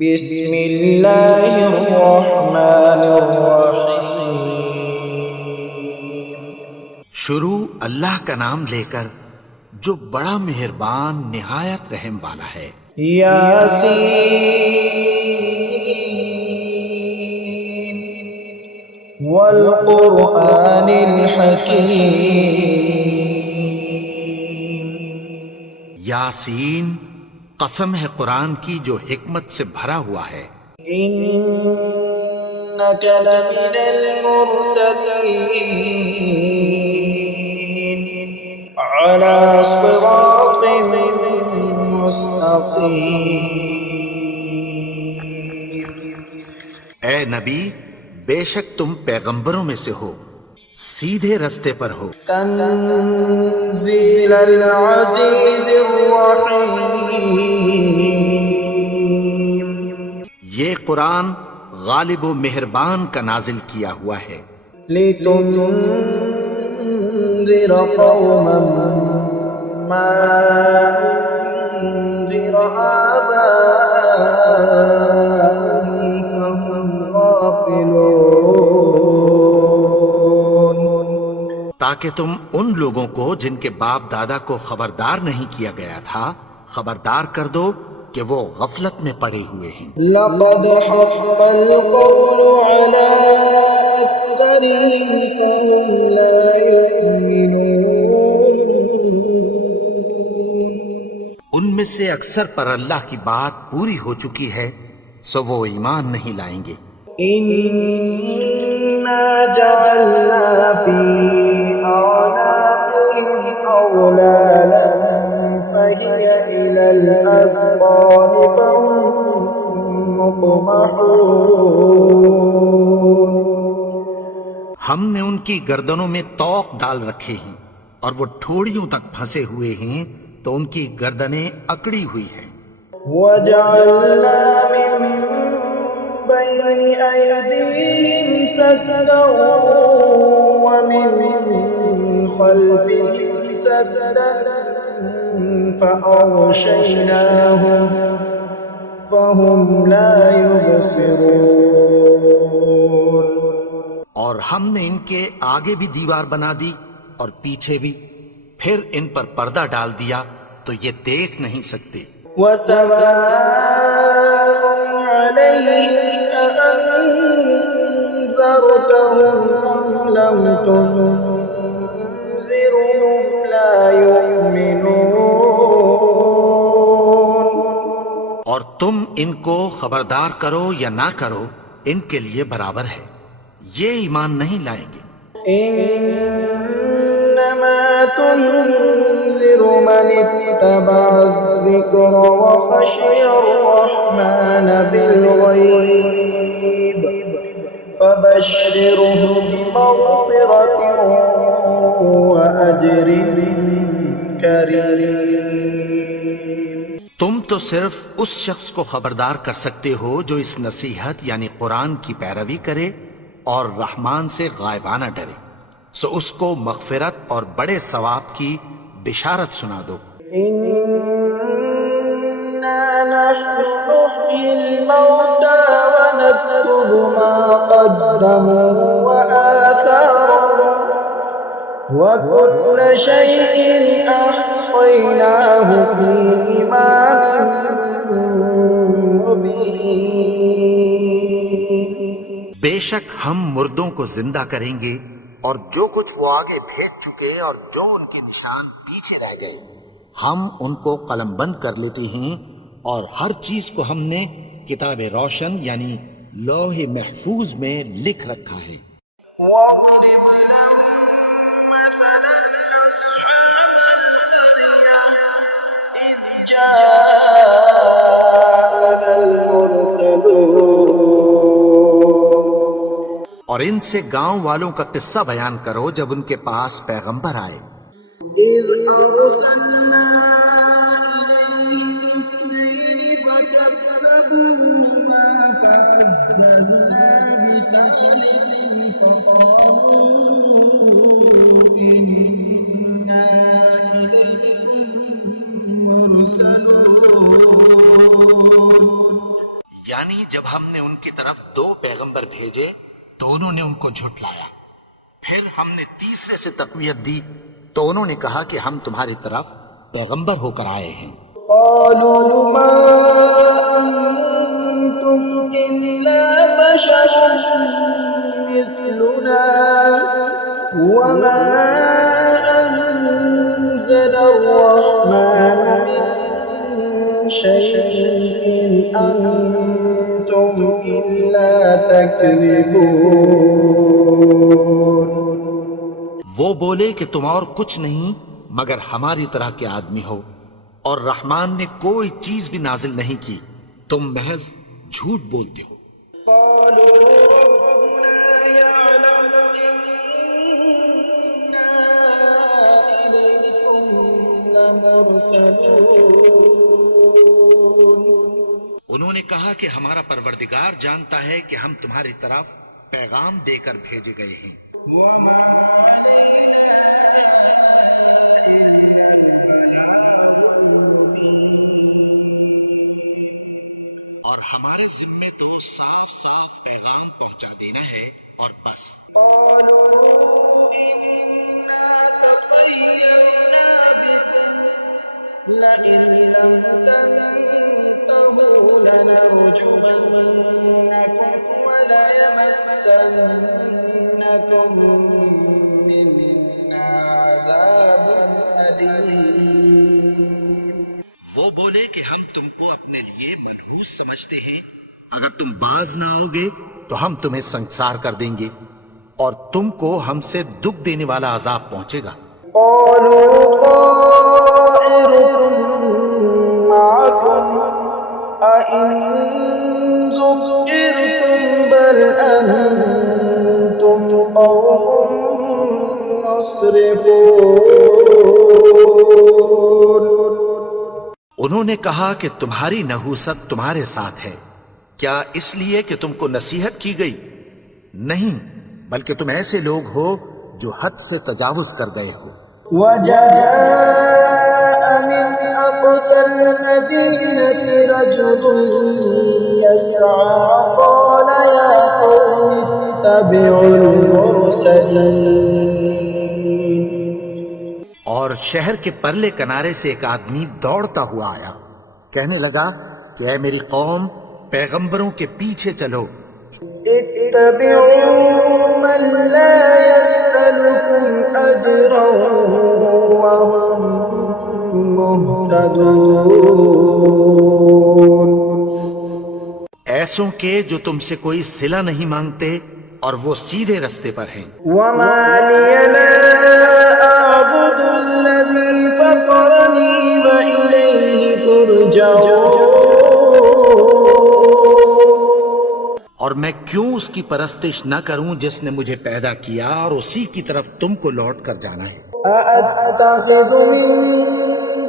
بسم اللہ الرحمن الرحیم۔ شروع اللہ کا نام لے کر جو بڑا مہربان نہایت رحم والا ہے۔ یاسین والقرآن الحکیم۔ یاسین، قسم ہے قرآن کی جو حکمت سے بھرا ہوا ہے۔ انک لمن المرسلین علی صراط مستقیم۔ اے نبی، بے شک تم پیغمبروں میں سے ہو، سیدھے رستے پر ہو۔ تنزیل العزیز الرحیم۔ یہ قرآن غالب و مہربان کا نازل کیا ہوا ہے۔ لتنذر قوما ما انذر آباؤهم فهم غافلون۔ تاکہ تم ان لوگوں کو جن کے باپ دادا کو خبردار نہیں کیا گیا تھا خبردار کر دو کہ وہ غفلت میں پڑے ہوئے ہیں۔ لقد حق القول على أكثرهم فهم لا يؤمنون۔ ان میں سے اکثر پر اللہ کی بات پوری ہو چکی ہے سو وہ ایمان نہیں لائیں گے۔ إنا جعلنا في أعناقهم أغلالا فهي إلى الأذقان فهم مقمحون۔ ہم نے ان کی گردنوں میں طوق ڈال رکھے ہیں اور وہ ٹھوڑیوں تک پھنسے ہوئے ہیں تو ان کی گردنیں اکڑی ہوئی ہیں۔ وجعلنا من بين أيديهم سدا ومن خلفهم سدا فأغشيناهم فهم لا يبصرون۔ اور ہم نے ان کے آگے بھی دیوار بنا دی اور پیچھے بھی، پھر ان پر پردہ ڈال دیا تو یہ دیکھ نہیں سکتے۔ وسواء عليهم أأنذرتهم أم لم تنذرهم لا يؤمنون۔ اور تم ان کو خبردار کرو یا نہ کرو ان کے لیے برابر ہے، یہ ایمان نہیں لائیں گے۔ انما تنذر من اتبع الذکر وخشی الرحمن بالغیب فبشره بمغفرة وأجر کریم۔ تم تو صرف اس شخص کو خبردار کر سکتے ہو جو اس نصیحت یعنی قرآن کی پیروی کرے اور رحمان سے غائبانہ ڈرے، سو اس کو مغفرت اور بڑے ثواب کی بشارت سنا دو۔ إنا نحن نحيي الموتى ونكتب ما قدموا وآثارهم وكل شيء أحصيناه في إمام مبين۔ بے شک ہم مردوں کو زندہ کریں گے اور جو کچھ وہ آگے بھیج چکے اور جو ان کے نشان پیچھے رہ گئے ہم ان کو قلم بند کر لیتے ہیں، اور ہر چیز کو ہم نے کتاب روشن یعنی لوح محفوظ میں لکھ رکھا ہے۔ واضرب لهم مثلا أصحاب القرية إذ جاءنا المرسلون۔ اور ان سے گاؤں والوں کا قصہ بیان کرو جب ان کے پاس پیغمبر آئے۔ إذ أرسلنا إليهم اثنين فكذبوهما فعززنا بثالث فقالوا إنا إليكم مرسلون۔ یعنی جب ہم نے ان کی طرف 2 پیغمبر بھیجے تو انہوں نے ان کو جھٹلایا، پھر ہم نے تیسرے سے تقویت دی تو انہوں نے کہا کہ ہم تمہاری طرف پیغمبر ہو کر آئے ہیں۔ قالوا ما أنتم إلا بشر مثلنا وما أنزل الرحمن من شيء إن أنتم إلا تكذبون۔ وہ بولے کہ تم اور کچھ نہیں مگر ہماری طرح کے آدمی ہو، اور رحمان نے کوئی چیز بھی نازل نہیں کی، تم محض جھوٹ بولتے ہو۔ قالوا ربنا يعلم إنا إليكم لمرسلون۔ انہوں نے کہا کہ ہمارا پروردگار جانتا ہے کہ ہم تمہاری طرف پیغام دے کر بھیجے گئے ہیں، وما علينا إلا البلاغ اور ہمارے ذمے تو صاف صاف پیغام پہنچا دینا ہے اور بس۔ قالوا إنا تطيرنا بكم لئن لم تنتهوا لنرجمنكم وليمسنكم منا عذاب أليم۔ وہ بولے کہ ہم تم کو اپنے لیے منحوس سمجھتے ہیں، اگر تم باز نہ آؤگے تو ہم تمہیں سنسار کر دیں گے اور تم کو ہم سے دکھ دینے والا عذاب پہنچے گا۔ قالوا طائركم معكم أئن ذكرتم بل أنتم قوم مسرفون۔ انہوں نے کہا کہ تمہاری نحوست تمہارے ساتھ ہے، کیا اس لیے کہ تم کو نصیحت کی گئی؟ نہیں، بلکہ تم ایسے لوگ ہو جو حد سے تجاوز کر گئے ہو۔ وجاء من أقصى المدينة رجل يسعى قال يا قوم اتبعوا المرسلين۔ اور شہر کے پرلے کنارے سے ایک آدمی دوڑتا ہوا آیا، کہنے لگا کہ اے میری قوم، پیغمبروں کے پیچھے چلو۔ اتبعوا من لا يسألكم أجرا وهم مهتدون۔ ایسوں کے جو تم سے کوئی صلہ نہیں مانگتے اور وہ سیدھے رستے پر ہیں۔ وما لي لا أعبد الذي فطرني وإليه ترجعون۔ اور میں کیوں اس کی پرستش نہ کروں جس نے مجھے پیدا کیا اور اسی کی طرف تم کو لوٹ کر جانا ہے۔ أأتخذ من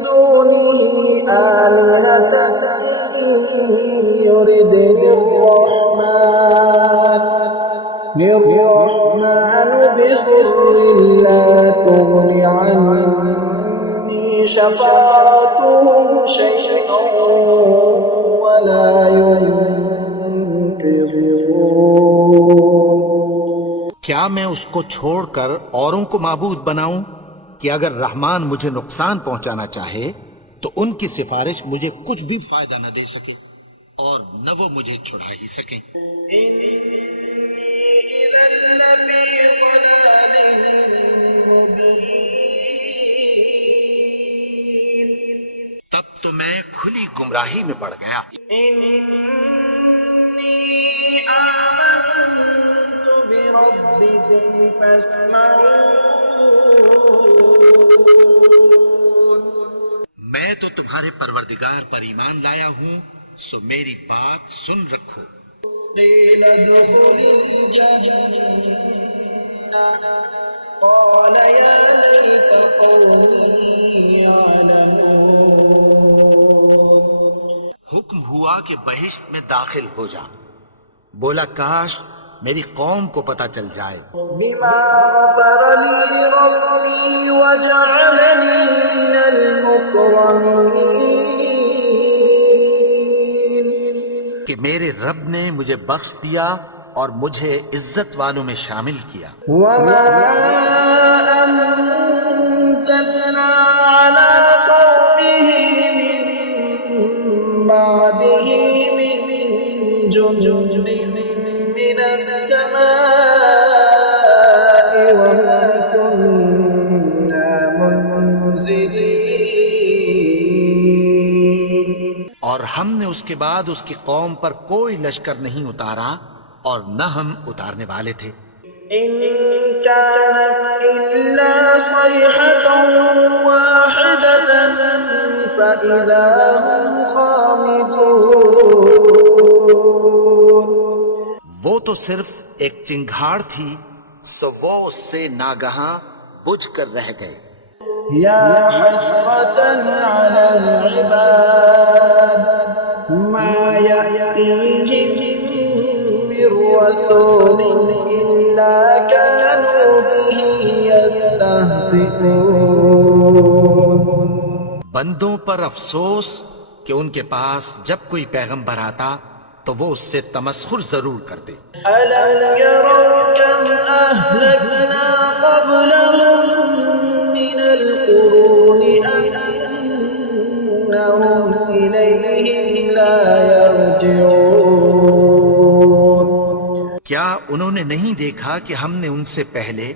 دونه آلهة إن يردني الرحمن بضر لا تغن عني شفاعتهم شيئا ولا ينقذون۔ کیا میں اس کو چھوڑ کر اوروں کو معبود بناؤں کہ اگر رحمان مجھے نقصان پہنچانا چاہے تو ان کی سفارش مجھے کچھ بھی فائدہ نہ دے سکے اور نہ وہ مجھے چھڑا ہی سکیں۔ إني إذا لفي ضلال مبين۔ تب تو میں کھلی گمراہی میں پڑ گیا۔ إني آمنت بربكم فاسمعون۔ میں تو تمہارے پروردگار پر ایمان لایا ہوں، سو میری بات سن رکھو۔ قيل ادخل الجنة قال يا ليت قومي يعلمون۔ حکم ہوا کہ بہشت میں داخل ہو جا، بولا کاش میری قوم کو پتہ چل جائے بما غفر لي ربي وجعلني من المكرمين۔ کہ میرے رب نے مجھے بخش دیا اور مجھے عزت والوں میں شامل کیا. وما أنزلنا على قومه من بعده من جند من السماء وما كنا منزلين. اور ہم نے اس کے بعد اس کی قوم پر کوئی لشکر نہیں اتارا اور نہ ہم اتارنے والے تھے. إن كانت إلا صيحة واحدة فإذا هم خامدون. وہ تو صرف ایک چنگھاڑ تھی سو وہ اس سے ناگہاں بجھ کر رہ گئے. يا حسرة على العباد ما يأتيهم من رسول إلا كانوا به يستهزئون. بندوں پر افسوس کہ ان کے پاس جب کوئی پیغمبر آتا تو وہ اس سے تمسخر ضرور کرتے. ألم يروا كم أهلكنا قبلهم من القرون أنهم إليهم لا يرجعون. کیا انہوں نے نہیں دیکھا کہ ہم نے ان سے پہلے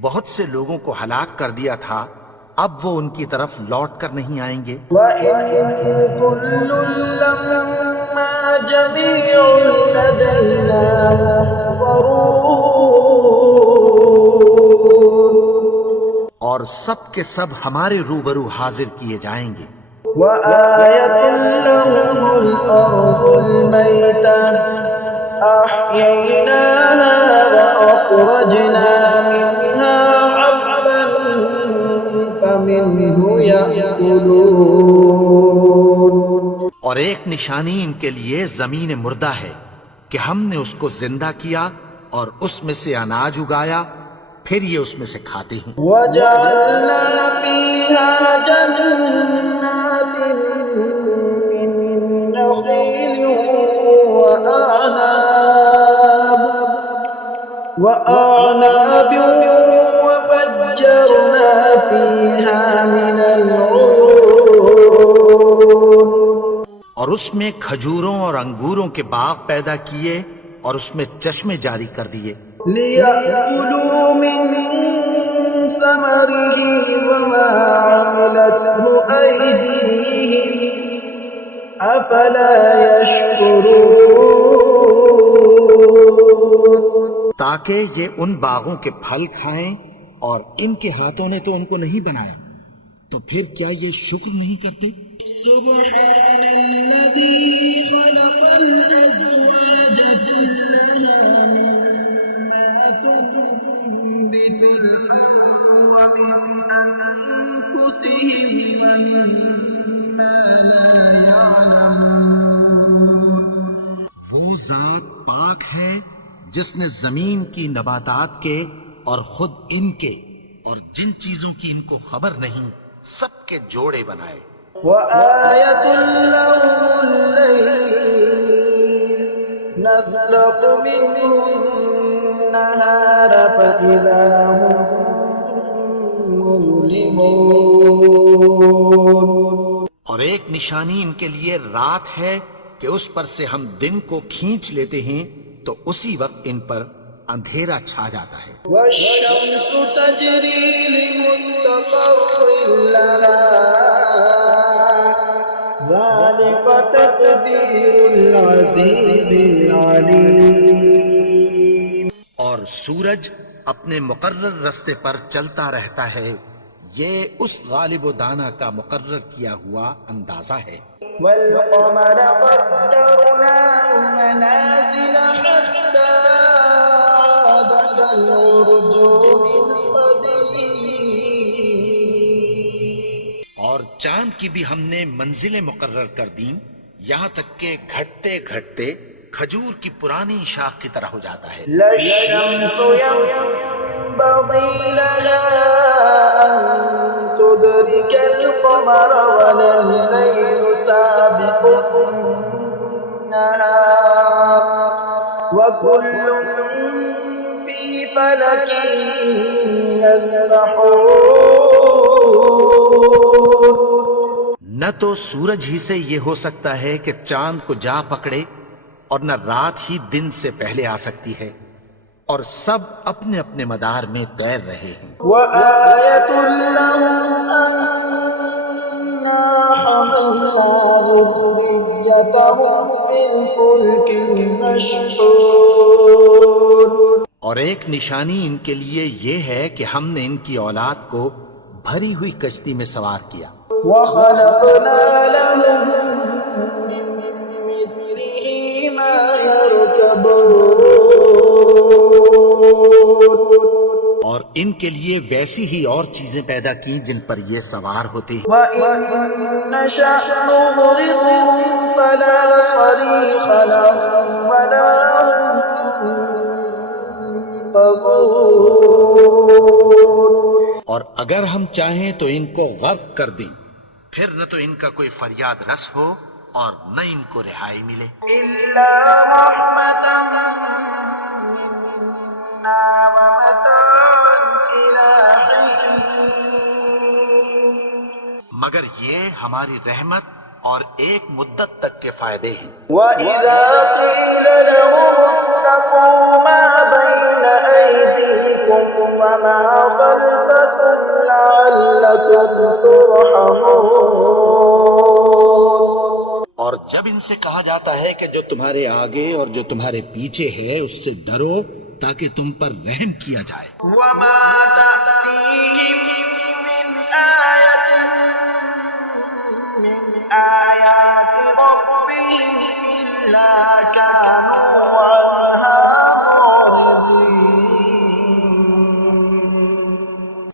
بہت سے لوگوں کو ہلاک کر دیا تھا، اب وہ ان کی طرف لوٹ کر نہیں آئیں گے؟ وَإِن كُلٌّ لَّمَّا جَمِيعٌ لَّدَيْنَا مُحْضَرُونَ. اور سب کے سب ہمارے روبرو حاضر کیے جائیں گے. وَآيَةٌ لَّهُمُ الْأَرْضُ الْمَيْتَةُ أَحْيَيْنَاهَا وَأَخْرَجْنَا مِنْهَا حَبًّا فَمِنْهُ يَأْكُلُونَ. اور ایک نشانی ان کے لیے زمین مردہ ہے کہ ہم نے اس کو زندہ کیا اور اس میں سے اناج اگایا، پھر یہ اس میں سے کھاتے ہیں. وَجَعَلْنَا فِيهَا جَنَّاتٍ مِّن نَّخِيلٍ وَأَعْنَابٍ وَفَجَّرْنَا فِيهَا مِنَ الْعُيُونِ. اور اس میں کھجوروں اور انگوروں کے باغ پیدا کیے اور اس میں چشمے جاری کر دیے. لِيَأْكُلُوا مِن ثَمَرِهِ وَمَا عَمِلَتْهُ أَيْدِيهِمْ أَفَلَا يَشْكُرُونَ. تاکہ یہ ان باغوں کے پھل کھائیں اور ان کے ہاتھوں نے تو ان کو نہیں بنایا، تو پھر کیا یہ شکر نہیں کرتے؟ سبحان الذي خلق الأزواج كلها مما تنبت الأرض ومن أنفسهم ومما لا يعلمون. وہ ذات پاک ہے جس نے زمین کی نباتات کے اور خود ان کے اور جن چیزوں کی ان کو خبر نہیں سب کے جوڑے بنائے. وآية لهم الليل نسلق منه النهار فإذا هم مظلمون. اور ایک نشانی ان کے لیے رات ہے کہ اس پر سے ہم دن کو کھینچ لیتے ہیں تو اسی وقت ان پر اندھیرا چھا جاتا ہے. والشمس تجري لمستقر لها ذلك تقدير العزيز العليم. اور سورج اپنے مقرر رستے پر چلتا رہتا ہے، یہ اس غالب و دانا کا مقرر کیا ہوا اندازہ ہے. والقمر قدرناه منازل حتى عاد كالعرجون القديم. اور چاند کی بھی ہم نے منزلیں مقرر کر دیں یہاں تک کہ گھٹتے گھٹتے کھجور کی پرانی شاخ کی طرح ہو جاتا ہے. لا الشمس ينبغي لها أن تدرك القمر ولا الليل سابق النهار وكل في فلك يسبحون. نہ تو سورج ہی سے یہ ہو سکتا ہے کہ چاند کو جا پکڑے، اور نہ رات ہی دن سے پہلے آ سکتی ہے، اور سب اپنے اپنے مدار میں تیر رہے ہیں۔ وآية لهم أنا حملنا ذريتهم في الفلك المشحون. اور ایک نشانی ان کے لیے یہ ہے کہ ہم نے ان کی اولاد کو بھری ہوئی کشتی میں سوار کیا، وخلقنا لهم من مثله ما يركبون. اور ان کے لیے ویسی ہی اور چیزیں پیدا کی جن پر یہ سوار ہوتے ہیں۔ وَإِن نَّشَأْ نُغْرِقْهُمْ فَلَا صَرِيخَ لَهُمْ وَلَا هُمْ ينقذون. اور اگر ہم چاہیں تو ان کو غرق کر دیں، پھر نہ تو ان کا کوئی فریاد رس ہو اور نہ ان کو رہائی ملے۔ إِلَّا رَحْمَةً مِّنَّا وَمَتَاعًا إِلَىٰ حِينٍ. مگر یہ ہماری رحمت اور ایک مدت تک کے فائدے ہیں۔ وَإِذَا قِيلَ لَهُمُ اتَّقُوا مَا بَيْنَ أَيْدِيكُمْ وَمَا خَلْفَكُمْ لَعَلَّكُمْ تُرْحَمُونَ. اور جب ان سے کہا جاتا ہے کہ جو تمہارے آگے اور جو تمہارے پیچھے ہے اس سے ڈرو تاکہ تم پر رحم کیا جائے۔ وَمَا تَأْتِيهِم مِّنْ آيَةٍ مِّنْ آيَاتِ رَبِّهِمْ إِلَّا كَانُوا عَنْهَا مُعْرِضِينَ.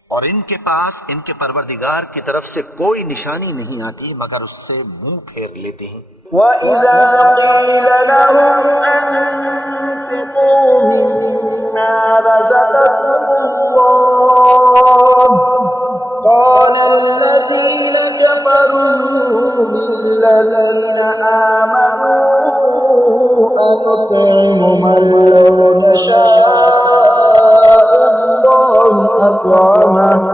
اور ان کے پاس ان کے پروردگار کی طرف سے کوئی نشانی نہیں آتی مگر اس سے منہ پھیر لیتے ہیں۔ وَإِذَا قِيلَ لَهُمْ أَنفِقُوا مِمَّا رَزَقَكُمُ اللَّهُ قَالَ الَّذِينَ كَفَرُوا لِلَّذِينَ آمَنُوا أَنُطْعِمُ مَن لَّوْ يَشَاءُ اللَّهُ أَطْعَمَهُ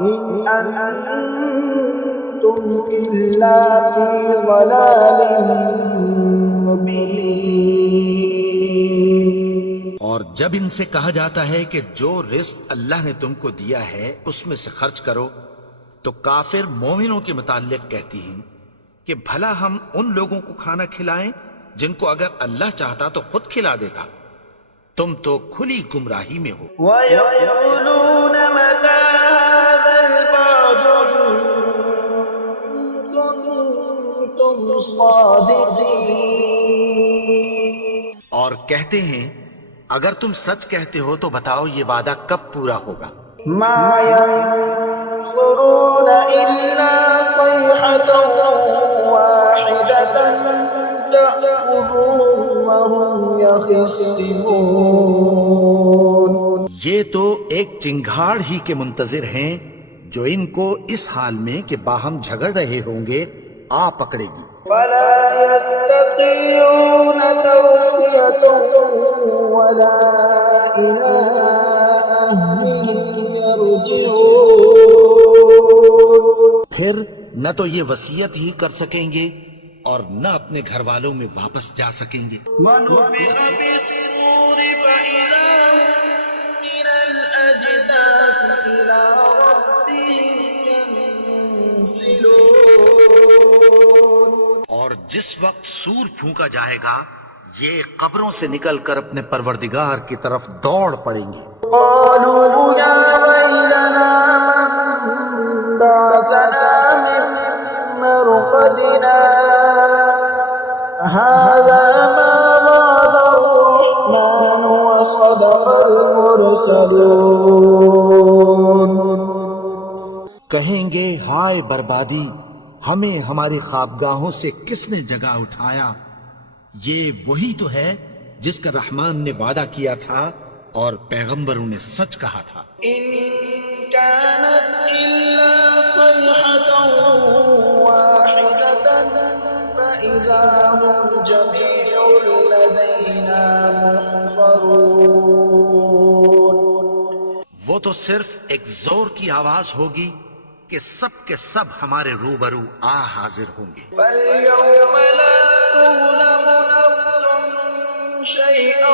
إِنْ أَنتُمْ إِلَّا فِي ضَلَالٍ مُّبِينٍ. اور جب ان سے کہا جاتا ہے کہ جو رزق اللہ نے تم کو دیا ہے اس میں سے خرچ کرو، تو کافر مومنوں کے متعلق کہتی ہیں کہ بھلا ہم ان لوگوں کو کھانا کھلائیں جن کو اگر اللہ چاہتا تو خود کھلا دیتا، تم تو کھلی گمراہی میں ہو۔ وَيَقُولُونَ مَتَىٰ هَٰذَا الْوَعْدُ إِن كُنتُمْ صَادِقِينَ. اور کہتے ہیں اگر تم سچ کہتے ہو تو بتاؤ یہ وعدہ کب پورا ہوگا؟ مَا يَنظُرُونَ إِلَّا صَيْحَةً وَاحِدَةً تَأْخُذُهُمْ وَهُمْ يَخِصِّمُونَ. یہ تو ایک چنگھاڑ ہی کے منتظر ہیں جو ان کو اس حال میں کہ باہم جھگڑ رہے ہوں گے آ پکڑے گی۔ فَلَا يَسْتَطِيعُونَ تَوْصِيَةً وَلَا إِلَىٰ أَهْلِهِمْ يَرْجِعُونَ. پھر نہ تو یہ وصیت ہی کر سکیں گے اور نہ اپنے گھر والوں میں واپس جا سکیں گے۔ وَنُفِخَ فِي الصُّورِ فَإِذَا هُم مِّنَ الْأَجْدَاثِ إِلَىٰ رَبِّهِمْ يَنسِلُونَ. اور جس وقت سور پھونکا جائے گا یہ قبروں سے نکل کر اپنے پروردگار کی طرف دوڑ پڑیں گے۔ قَالُوا يَا وَيْلَنَا مَن بَعَثَنَا مِن مَّرْقَدِنَا هَٰذَا مَا وَعَدَ الرَّحْمَٰنُ وَصَدَقَ الْمُرْسَلُونَ. کہیں گے ہائے بربادی، ہمیں ہماری خوابگاہوں سے کس نے جگا اٹھایا؟ یہ وہی تو ہے جس کا رحمان نے وعدہ کیا تھا اور پیغمبروں نے سچ کہا تھا۔ إِن كَانَتْ إِلَّا صَيْحَةً وَاحِدَةً فَإِذَا هُمْ جَمِيعٌ لَّدَيْنَا وہ تو صرف ایک زور کی آواز ہوگی کہ سب کے سب ہمارے روبرو حاضر ہوں گے. فَالْيَوْمَ لَا تُظْلَمُ نَفْسٌ شَيْئًا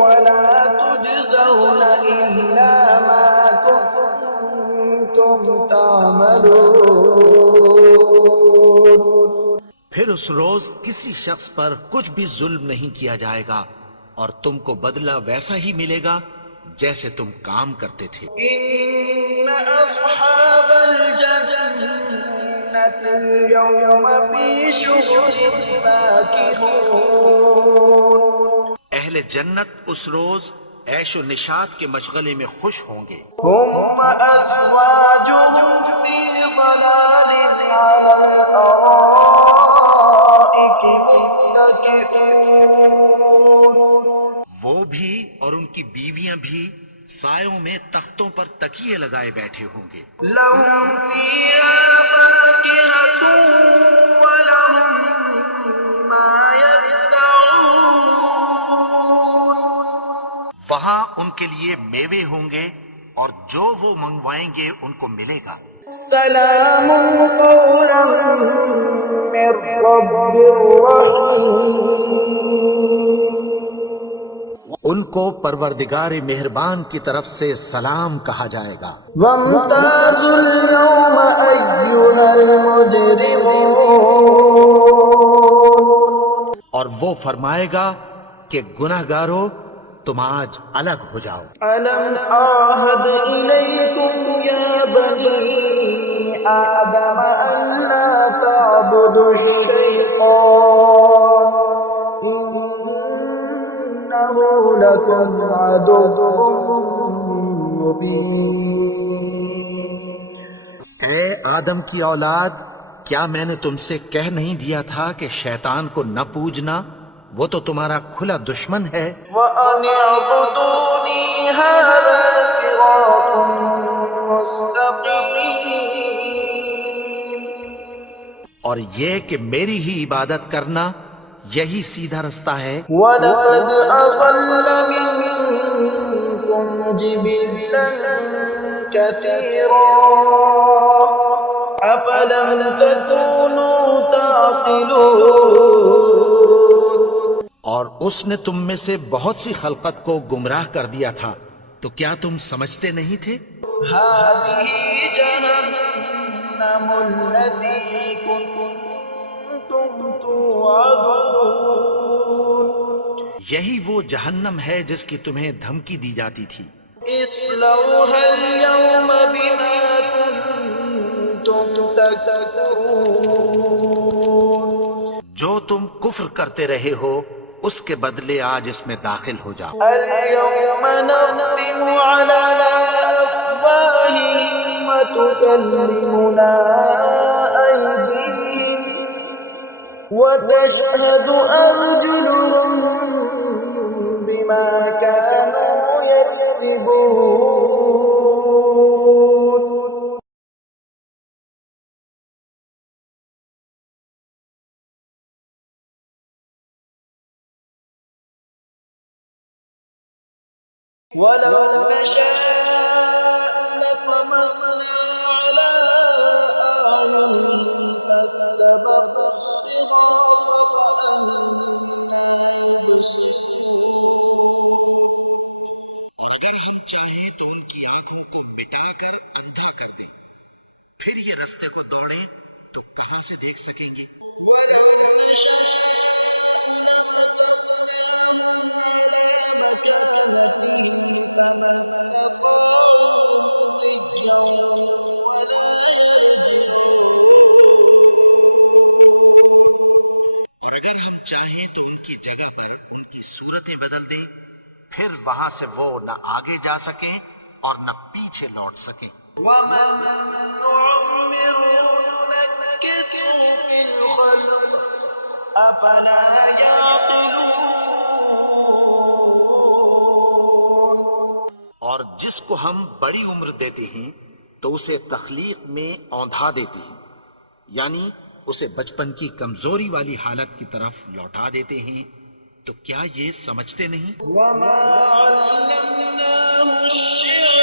وَلَا تُجْزَوْنَ إِلَّا مَا كُنتُمْ تَعْمَلُونَ. پھر اس روز کسی شخص پر کچھ بھی ظلم نہیں کیا جائے گا اور تم کو بدلہ ویسا ہی ملے گا جیسے تم کام کرتے تھے. إِنَّ أَصْحَابَ الْجَنَّةِ الْيَوْمَ فِي شُغُلٍ فَاكِهُونَ. اہل جنت اس روز عیش و نشاط کے مشغلے میں خوش ہوں گے. هُمْ وَأَزْوَاجُهُمْ فِي ظَلَالٍ عَلَى الْأَرَائِكِ مُتَّكِئُونَ. وہ بھی اور ان کی بیویاں بھی سایوں میں تختوں پر تکیے لگائے بیٹھے ہوں گے. لَهُمْ فِيهَا فَاكِهَةٌ وَلَهُمْ مَا يَدَّعُونَ. وہاں ان کے لیے میوے ہوں گے اور جو وہ منگوائیں گے ان کو ملے گا. سلام قولا من رب رحیم. ان کو پروردگار مہربان کی طرف سے سلام کہا جائے گا. وامتازوا اليوم أيها المجرمون. اور وہ فرمائے گا کہ گنہگارو تم آج الگ ہو جاؤ. ألم أعهد إليكم يا بني آدم ألا تعبدوا الشيطان إنه لكم عدو مبين. اے آدم کی اولاد، کیا میں نے تم سے کہہ نہیں دیا تھا کہ شیطان کو نہ پوجنا، وہ تو تمہارا کھلا دشمن ہے. وَأَنِ اعْبُدُونِي هَذَا صِرَاطٌ مُسْتَقِيمٌ. اور یہ کہ میری ہی عبادت کرنا یہی سیدھا رستہ ہے. وَلَقَدْ أَضَلَّ مِنكُمْ جِبِلًّا كَثِيرًا أَفَلَمْ تَكُونُوا تَعْقِلُونَ. اور اس نے تم میں سے بہت سی خلقت کو گمراہ کر دیا تھا، تو کیا تم سمجھتے نہیں تھے؟ هَذِهِ جَهَنَّمُ الَّتِي كُنتُمْ تُوعَدُونَ. یہی وہ جہنم ہے جس کی تمہیں دھمکی دی جاتی تھی. اصلوها اليوم بما كنتم تكفرون. جو تم کفر کرتے رہے ہو اس کے بدلے آج اس میں داخل ہو جاؤ. اليوم نختم على أفواههم وتكلمنا أيديهم وتشهد أرجلهم بما كانوا يكسبون. چاہے تو ان کی جگہ پر ان کی صورتیں بدل دیں، پھر وہاں سے وہ نہ آگے جا سکیں اور نہ پیچھے لوٹ سکیں. ومن نعمره ننكسه في الخلق أفلا يعقلون. اور جس کو ہم بڑی عمر دیتے ہیں تو اسے تخلیق میں اوندھا دیتے ہیں، یعنی اسے بچپن کی کمزوری والی حالت کی طرف لوٹا دیتے ہیں. تو کیا یہ سمجھتے نہیں؟ وما علمناه الشعر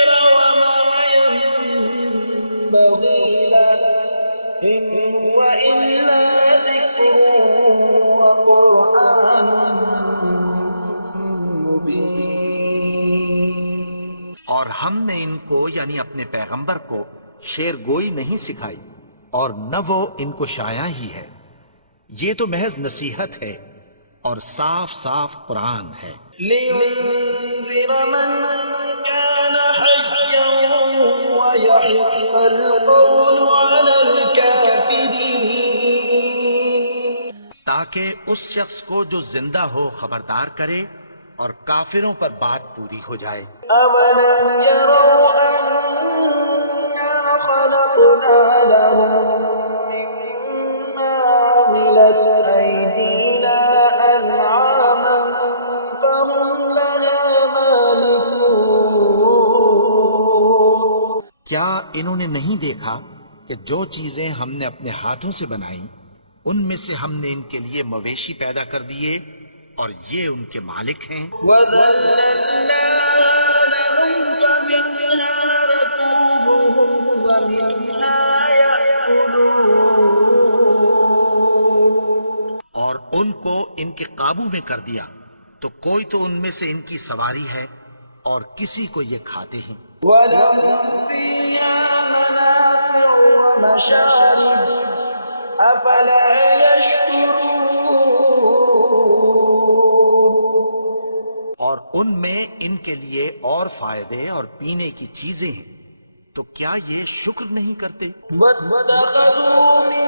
ہم نے ان کو یعنی اپنے پیغمبر کو شعر گوئی نہیں سکھائی اور نہ وہ ان کو شایع ہی ہے، یہ تو محض نصیحت ہے اور صاف صاف قرآن ہے۔ لينذر من كان حيا ويحق القول على الكافرين تاکہ اس شخص کو جو زندہ ہو خبردار کرے اور کافروں پر بات پوری ہو جائے۔ أولم يروا أنا خلقنا لهم مما عملت أيدينا أنعاما فهم لها مالكون کیا انہوں نے نہیں دیکھا کہ جو چیزیں ہم نے اپنے ہاتھوں سے بنائیں ان میں سے ہم نے ان کے لیے مویشی پیدا کر دیے اور یہ ان کے مالک ہیں۔ وَذَلَّلْنَاهَا لَهُمْ فَمِنْهَا رَكُوبُهُمْ وَمِنْهَا يَأْكُلُونَ اور ان کو ان کے قابو میں کر دیا تو کوئی تو ان میں سے ان کی سواری ہے اور کسی کو یہ کھاتے ہیں۔ وَلَهُمْ فِيهَا مَنَافِعُ وَمَشَارِبُ أَفَلَا يَشْكُرُونَ اور ان میں ان کے لیے اور فائدے اور پینے کی چیزیں ہیں تو کیا یہ شکر نہیں کرتے؟ وَاتَّخَذُوا مِن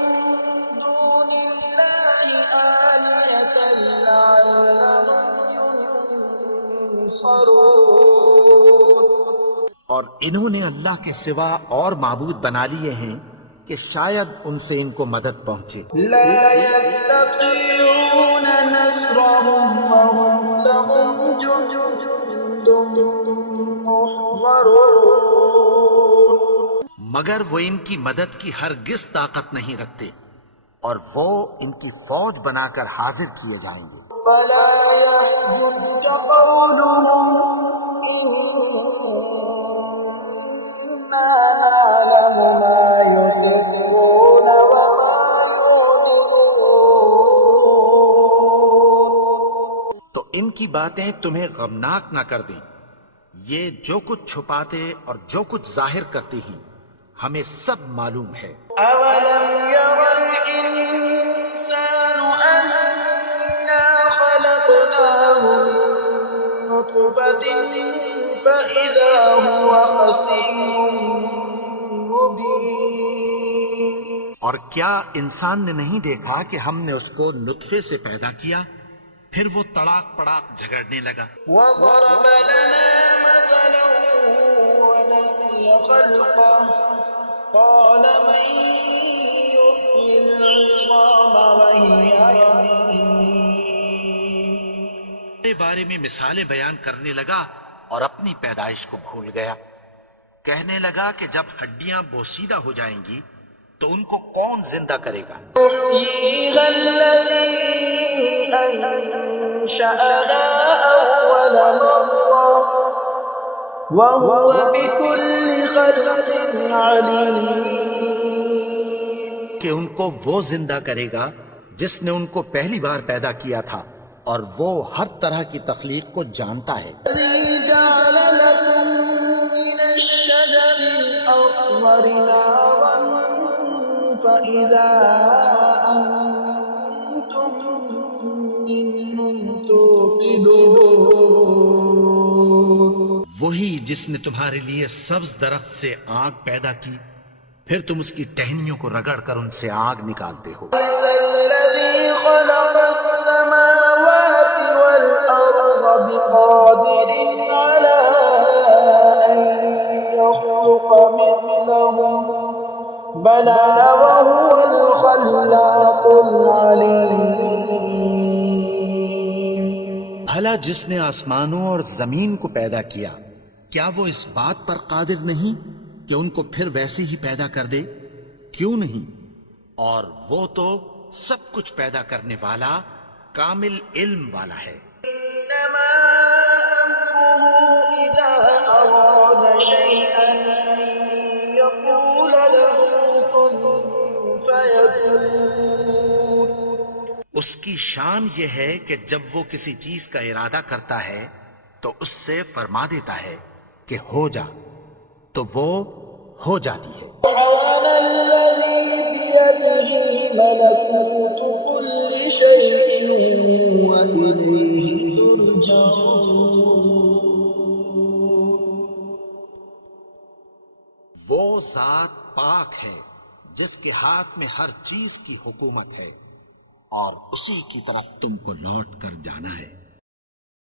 دُونِ اللَّهِ آلِهَةً لَعَلَّهُمْ يُنصَرُونَ اور انہوں نے اللہ کے سوا اور معبود بنا لیے ہیں کہ شاید ان سے ان کو مدد پہنچے۔ لا يستطيعون نصرهم وهم لهم جند محضرون مگر وہ ان کی مدد کی ہرگز طاقت نہیں رکھتے اور وہ ان کی فوج بنا کر حاضر کیے جائیں گے۔ فلا يحزنك قولهم إنا نعلم ما يسرون وما يعلنون تو ان کی باتیں تمہیں غمناک نہ کر دیں، یہ جو کچھ چھپاتے اور جو کچھ ظاہر کرتے ہیں ہمیں سب معلوم ہے۔ أولم ير الإنسان أنا خلقناه من نطفة فإذا هو خصيم مبين اور کیا انسان نے نہیں دیکھا کہ ہم نے اس کو نطفے سے پیدا کیا پھر وہ تڑاک پڑاک جھگڑنے لگا۔ وضرب لنا مثلا ونسي خلقه قال من يحيي العظام وهي رميم کے بارے میں مثالیں بیان کرنے لگا اور اپنی پیدائش کو بھول گیا۔ کہنے لگا کہ جب ہڈیاں بوسیدہ ہو جائیں گی تو ان کو کون زندہ کرے گا؟ يحييها الذي أنشأها أول مرة وهو بكل خلق عليم کہ ان کو وہ زندہ کرے گا جس نے ان کو پہلی بار پیدا کیا تھا اور وہ ہر طرح کی تخلیق کو جانتا ہے۔ الذي جعل لكم من الشجر الأخضر نارا فإذا أنتم منه توقدون وہی جس نے تمہارے لیے سبز درخت سے آگ پیدا کی پھر تم اس کی ٹہنیوں کو رگڑ کر ان سے آگ نکالتے ہو۔ أليس الذي خلق السماوات والأرض بقادر على أن يخلق مثلهم بلى وهو الخلاق العليم بھلا جس نے آسمانوں اور زمین کو پیدا کیا کیا وہ اس بات پر قادر نہیں کہ ان کو پھر ویسے ہی پیدا کر دے؟ کیوں نہیں؟ اور وہ تو سب کچھ پیدا کرنے والا کامل علم والا ہے۔ إنما أمره إذا أراد شيئا أن يقول له كن فيكون اس کی شان یہ ہے کہ جب وہ کسی چیز کا ارادہ کرتا ہے تو اس سے فرما دیتا ہے کہ ہو جا تو وہ ہو جاتی ہے۔ سبحان الذي بيده ملكوت كل شيء وإليه ترجعون۔ وہ ذات پاک ہے جس کے ہاتھ میں ہر چیز کی حکومت ہے اور اسی کی طرف تم کو لوٹ کر جانا ہے۔